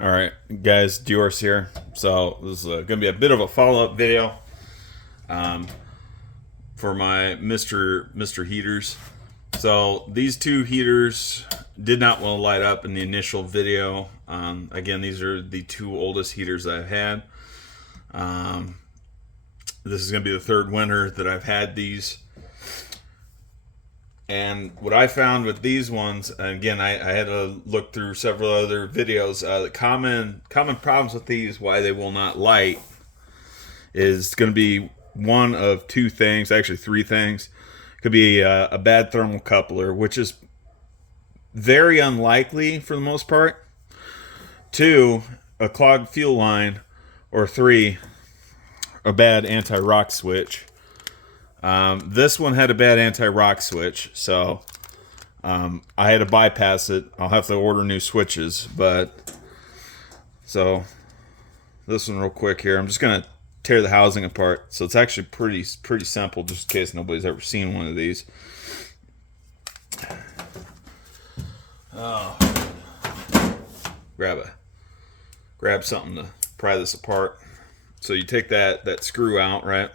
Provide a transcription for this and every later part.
All right, guys, Dior's here. So this is going to be a bit of a follow-up video um, for my Mr. Heaters. So these two heaters did not want to light up in the initial video. Again, these are the two oldest heaters I've had. This is going to be the third winter that I've had these. And what I found with these ones, and again, I had to look through several other videos. The common problems with these, why they will not light, is going to be one of two things, actually three things. It could be a bad thermal coupler, which is very unlikely for the most part. Two, a clogged fuel line, or three, a bad anti-rock switch. This one had a bad anti-rock switch, so I had to bypass it. I'll have to order new switches, but so this one real quick here. I'm just gonna tear the housing apart. So it's actually pretty simple, just in case nobody's ever seen one of these. Oh, grab something to pry this apart. So you take that screw out, right?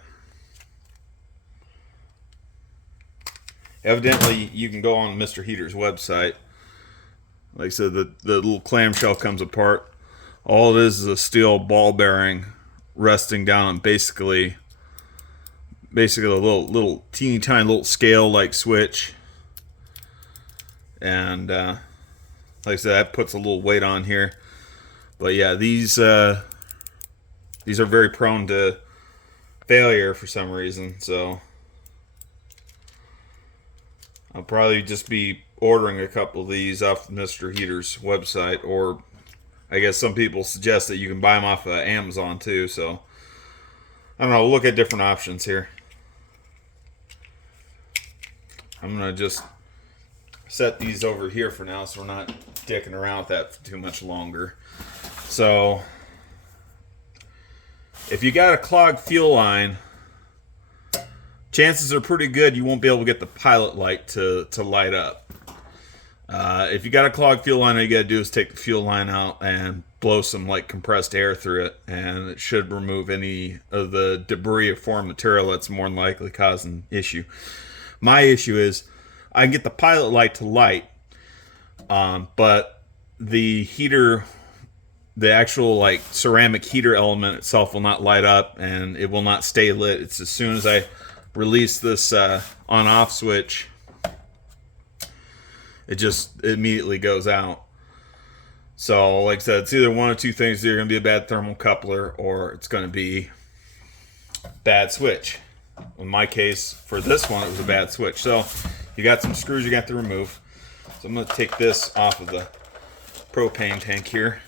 Evidently, you can go on Mr. Heater's website. Like I said, the little clamshell comes apart. All it is a steel ball bearing resting down on basically a little teeny tiny little scale like switch. And like I said, that puts a little weight on here. But yeah, these are very prone to failure for some reason. So I'll probably just be ordering a couple of these off Mr. Heater's website, or I guess some people suggest that you can buy them off of Amazon too. So I don't know. We'll look at different options here. I'm gonna just set these over here for now, so we're not dicking around with that for too much longer. So if you got a clogged fuel line, chances are pretty good you won't be able to get the pilot light to light up. If you got a clogged fuel line, all you got to do is take the fuel line out and blow some like compressed air through it, and it should remove any of the debris or foreign material that's more than likely causing issue. My issue is I can get the pilot light to light, but the heater, the actual like ceramic heater element itself will not light up, and it will not stay lit. It's as soon as I release this on-off switch, it just immediately goes out. So like I said, it's either one of two things. Either going to be a bad thermal coupler, or it's going to be bad switch. In my case, for this one, it was a bad switch. So you got some screws you got to remove. So I'm going to take this off of the propane tank here.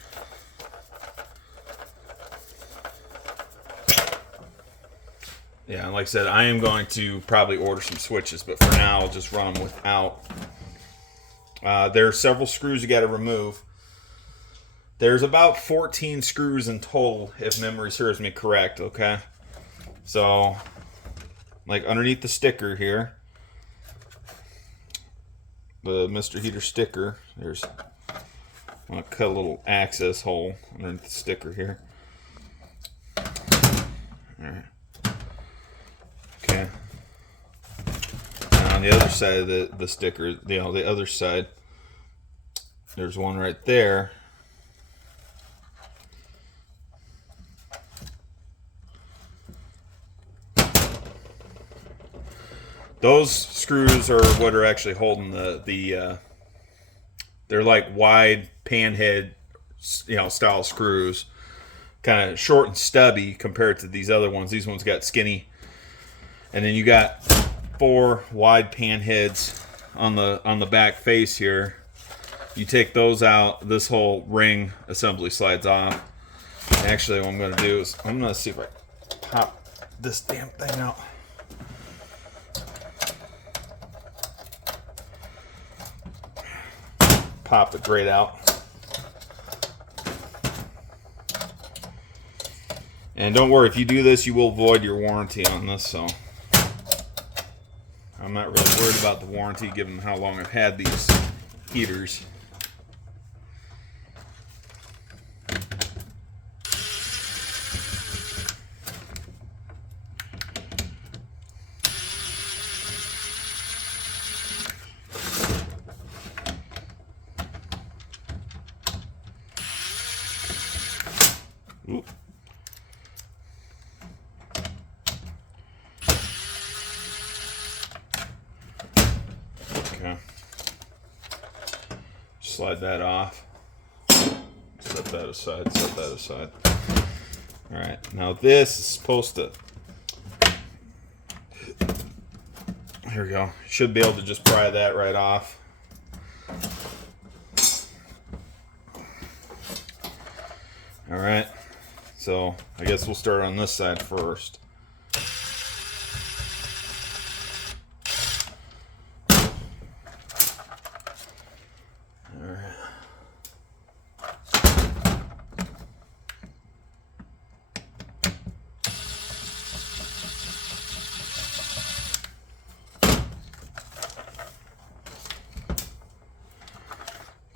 Yeah, and like I said, I am going to probably order some switches, but for now, I'll just run them without. There are several screws you got to remove. There's about 14 screws in total, if memory serves me correct, okay? So, like underneath the sticker here, the Mr. Heater sticker, I'm going to cut a little access hole underneath the sticker here. All right. Okay. Now on the other side of the sticker, the other side, there's one right there. Those screws are what are actually holding the they're like wide panhead, style screws, kind of short and stubby compared to these other ones. These ones got skinny. And then you got 4 wide pan heads on the back face here. You take those out, this whole ring assembly slides off. And actually, what I'm going to do is I'm going to see if I pop this damn thing out. Pop the grate out. And don't worry, if you do this, you will void your warranty on this, so I'm not really worried about the warranty given how long I've had these heaters. Oop. Okay. Slide that off. Set that aside, set that aside. Alright, now this is supposed to... Here we go. Should be able to just pry that right off. Alright, so I guess we'll start on this side first. Alright.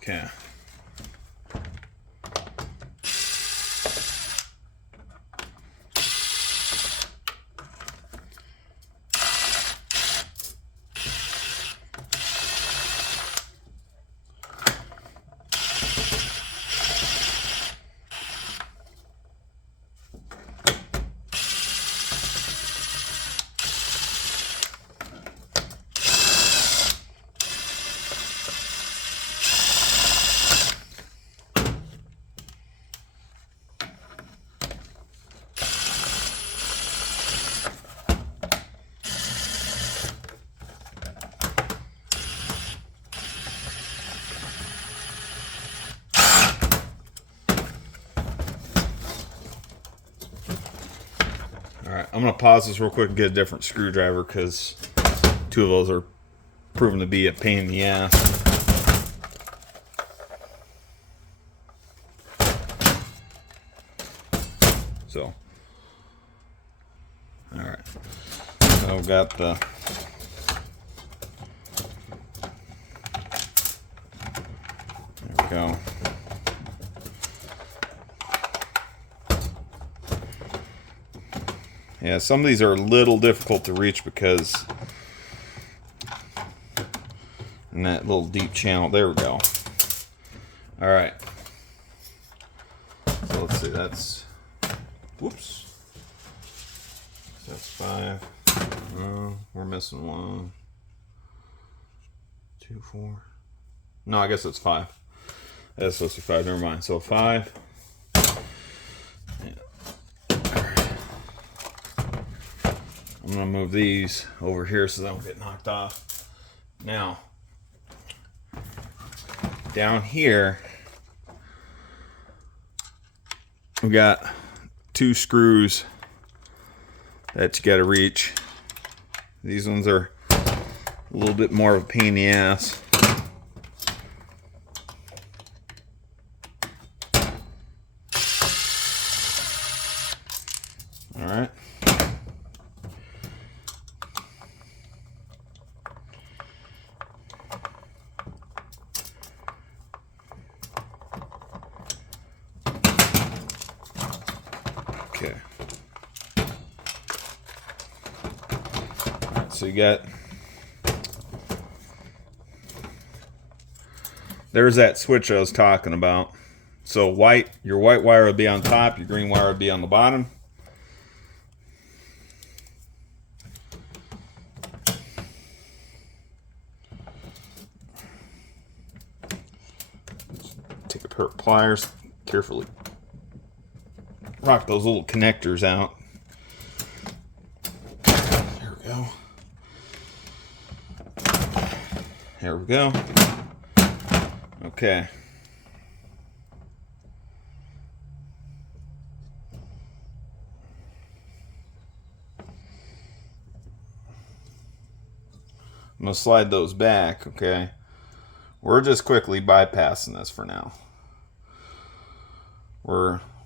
Okay. Alright, I'm going to pause this real quick and get a different screwdriver because two of those are proven to be a pain in the ass. So, alright. So I've got the... There we go. Yeah, some of these are a little difficult to reach because in that little deep channel. There we go. All right. So let's see. That's whoops. That's 5. We're missing 1, 2, 4. No, I guess it's 5. That's supposed to be 5. Never mind. So 5. I'm going to move these over here so they don't get knocked off. Now, down here, we got 2 screws that you got to reach. These ones are a little bit more of a pain in the ass. All right. Okay. So you got, there's that switch I was talking about. So your white wire would be on top, your green wire would be on the bottom. Take a pair of pliers, carefully rock those little connectors out. There we go. There we go. Okay. I'm going to slide those back, okay? We're just quickly bypassing this for now.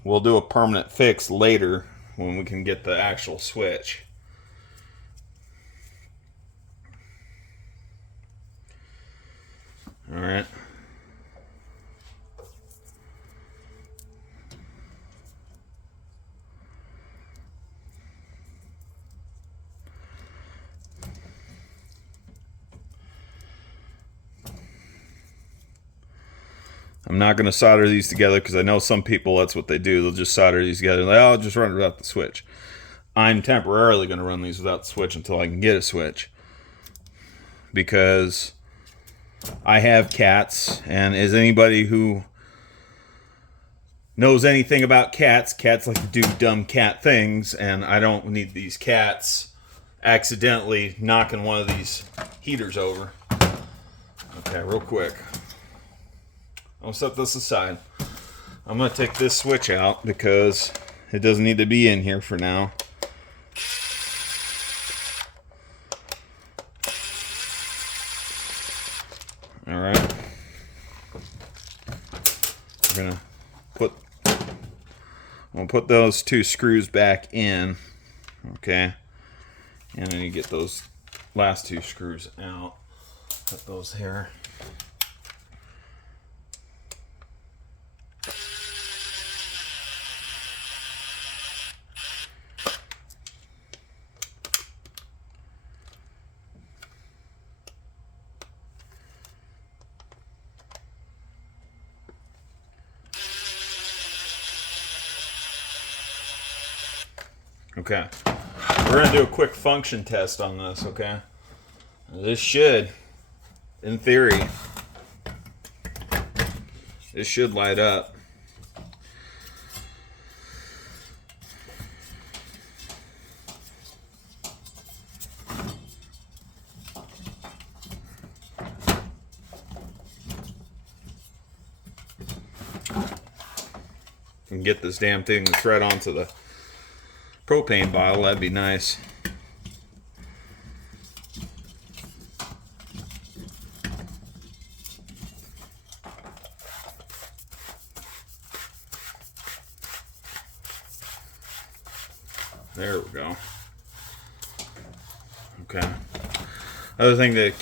We'll do a permanent fix later when we can get the actual switch. All right. I'm not going to solder these together because I know some people, that's what they do. They'll just solder these together. Like, oh, I'll just run it without the switch. I'm temporarily going to run these without the switch until I can get a switch. Because I have cats, and as anybody who knows anything about cats like to do dumb cat things, and I don't need these cats accidentally knocking one of these heaters over. Okay, real quick. I'll set this aside. I'm going to take this switch out because it doesn't need to be in here for now. Alright. We're going to put those two screws back in. Okay. And then you get those last two screws out. Put those here. Okay, we're going to do a quick function test on this, okay? This should, in theory, this should light up. And get this damn thing to thread onto the propane bottle, that'd be nice. There we go. Okay. Other thing to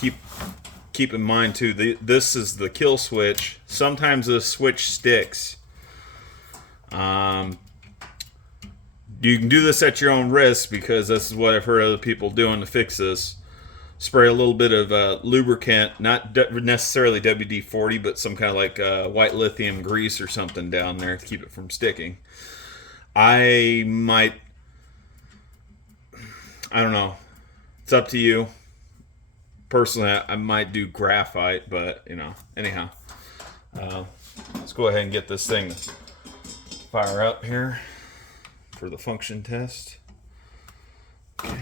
keep in mind too, this is the kill switch. Sometimes the switch sticks. You can do this at your own risk because this is what I've heard other people doing to fix this. Spray a little bit of lubricant, not necessarily WD-40, but some kind of like white lithium grease or something down there to keep it from sticking. I don't know. It's up to you. Personally, I might do graphite, but, you know, anyhow. Let's go ahead and get this thing to fire up here for the function test. Okay.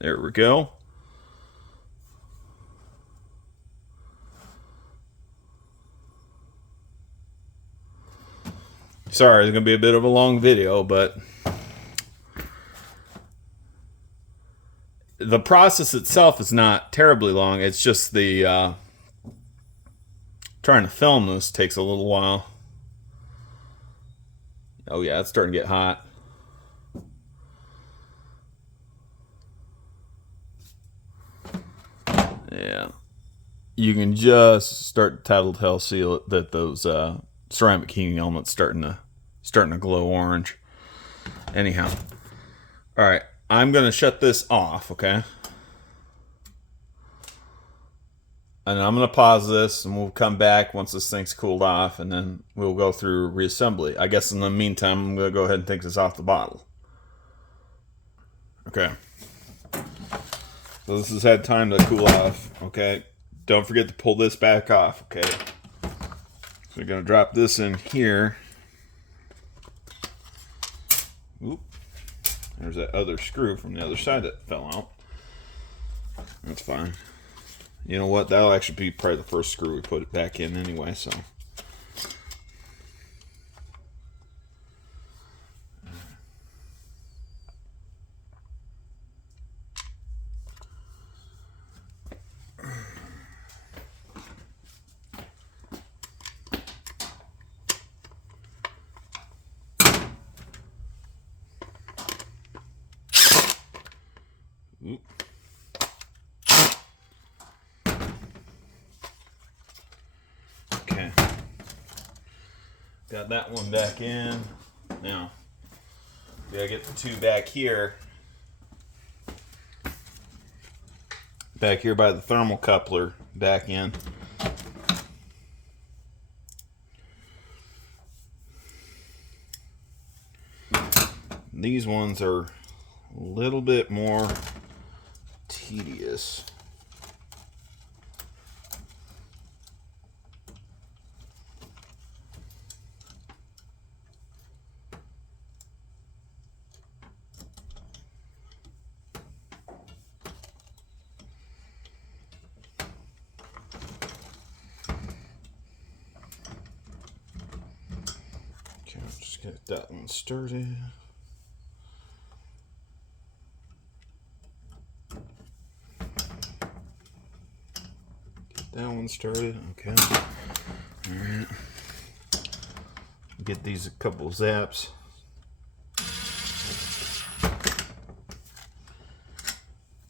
There we go. Sorry, it's going to be a bit of a long video, but the process itself is not terribly long. It's just the trying to film this takes a little while. Oh yeah, it's starting to get hot. Yeah, you can just start to tattletale see that those ceramic heating elements starting to glow orange. Anyhow, all right, I'm gonna shut this off, okay? And I'm gonna pause this, and we'll come back once this thing's cooled off, and then we'll go through reassembly. I guess in the meantime, I'm gonna go ahead and take this off the bottle. Okay. So this has had time to cool off, okay? Don't forget to pull this back off, okay? So we're gonna drop this in here. Oop. There's that other screw from the other side that fell out. That's fine. You know what? That'll actually be probably the first screw we put it back in anyway, so. Got that one back in. Now, we gotta get the two back here. Back here by the thermocoupler back in. These ones are a little bit more tedious. Okay, I'll just get that one started. That one started, okay. Alright. Get these a couple zaps.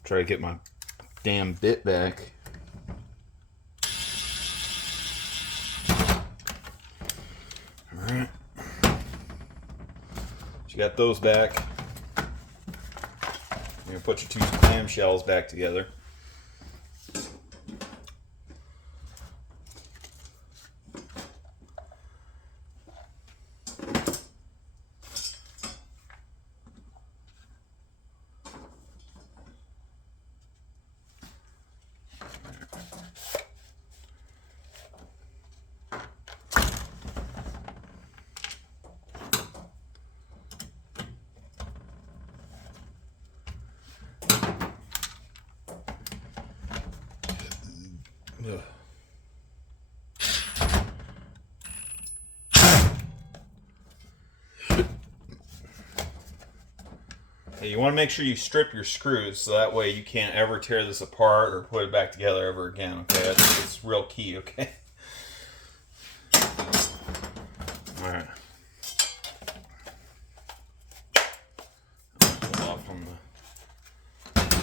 Try to get my damn bit back. Alright. You got those back. You're gonna put your two clamshells back together. Ugh. Hey, you want to make sure you strip your screws so that way you can't ever tear this apart or put it back together ever again, okay? That's real key, okay? Alright. Pull off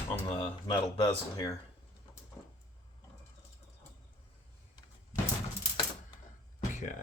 on the metal bezel here. Okay.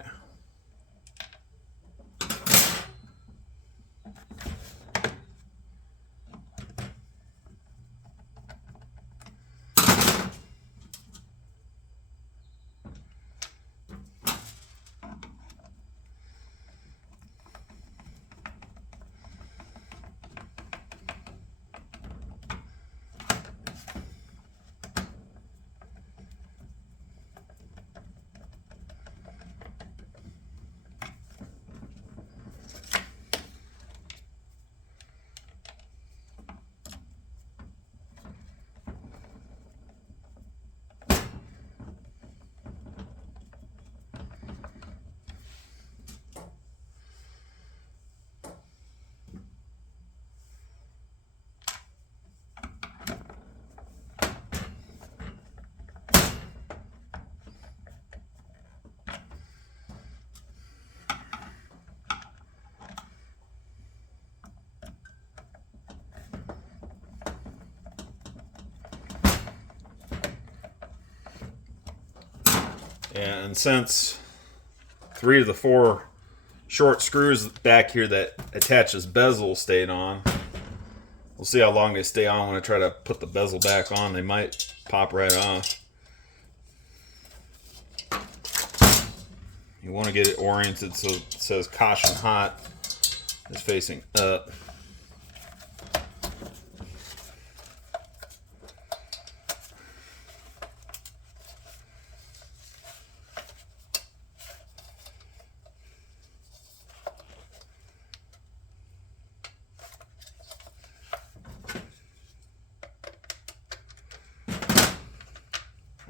And since 3 of the 4 short screws back here that attach this bezel stayed on, we'll see how long they stay on. When I try to put the bezel back on, they might pop right off. You want to get it oriented so it says caution hot is facing up.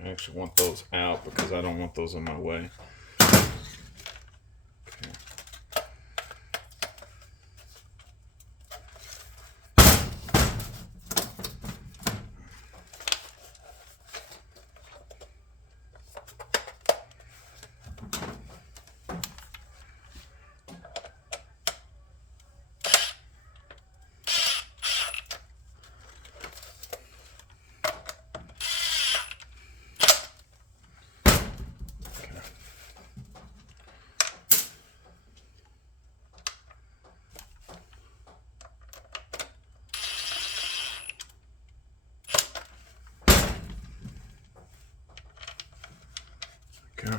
I actually want those out because I don't want those in my way. Go.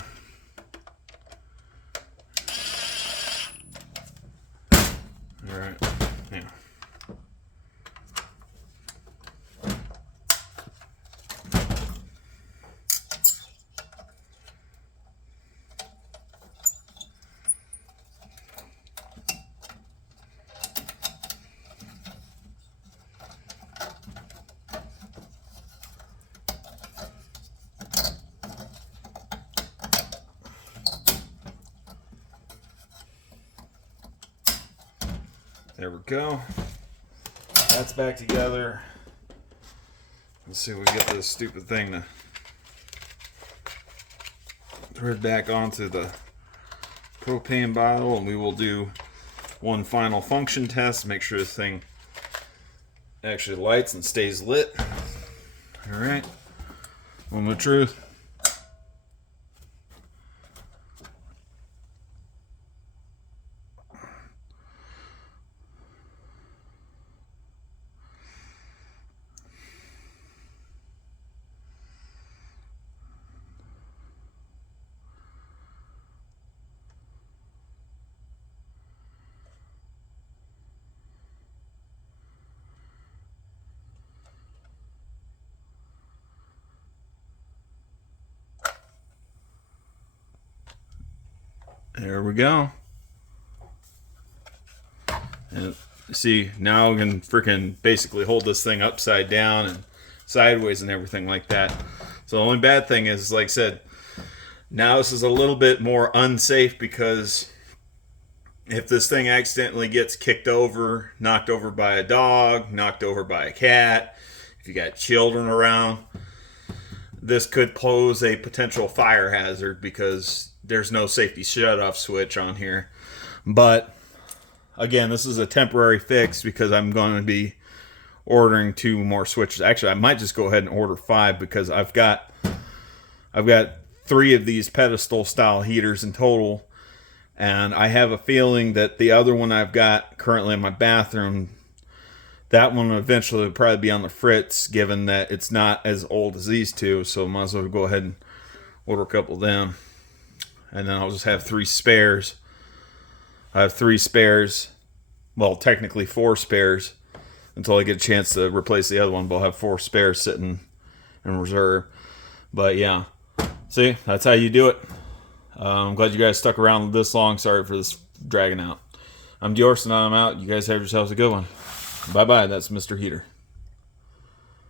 All right. Yeah. There we go. That's back together. Let's see if we get this stupid thing to thread back onto the propane bottle, and we will do one final function test. Make sure this thing actually lights and stays lit. All right. One with truth. There we go. And see, now we can freaking basically hold this thing upside down and sideways and everything like that. So the only bad thing is, like I said, now this is a little bit more unsafe, because if this thing accidentally gets kicked over, knocked over by a dog, knocked over by a cat, if you got children around, this could pose a potential fire hazard, because there's no safety shutoff switch on here. But again, this is a temporary fix, because I'm going to be ordering 2 more switches. Actually, I might just go ahead and order 5, because I've got 3 of these pedestal style heaters in total, and I have a feeling that the other one I've got currently in my bathroom, that one eventually will probably be on the fritz, given that it's not as old as these 2. So might as well go ahead and order a couple of them. And then I'll just have 3 spares. I have 3 spares. Well, technically 4 spares until I get a chance to replace the other one. But I'll have 4 spares sitting in reserve. But yeah. See, that's how you do it. I'm glad you guys stuck around this long. Sorry for this dragging out. I'm Diorson, and I'm out. You guys have yourselves a good one. Bye-bye. That's Mr. Heater.